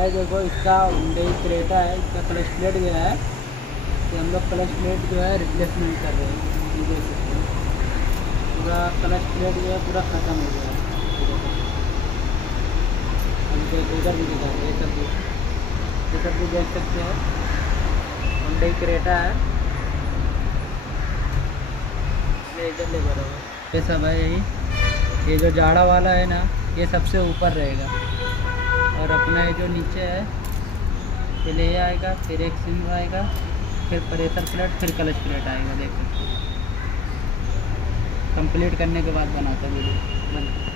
भाई देखो इसका हुंडई क्रेटा है, इसका क्लच प्लेट गया है, तो हम लोग क्लच प्लेट जो है रिप्लेसमेंट कर रहे हैं। ये देख सकते हैं पूरा क्लच प्लेट जो है पूरा ख़त्म हो गया है। ये देखो, हम इधर भी दिखा रहे हैं, ये सब भी देख सकते हैं। हुंडई क्रेटा है, ये इधर ले बराबर ये सब है। यही ये जो जाड़ा वाला है ना, ये सबसे ऊपर रहेगा, और अपना ये जो नीचे है पहले ये आएगा, फिर एक सिम आएगा, फिर प्रेशर प्लेट, फिर क्लच प्लेट आएगा। देख सकते हो, कंप्लीट करने के बाद बनाता वीडियो बंद।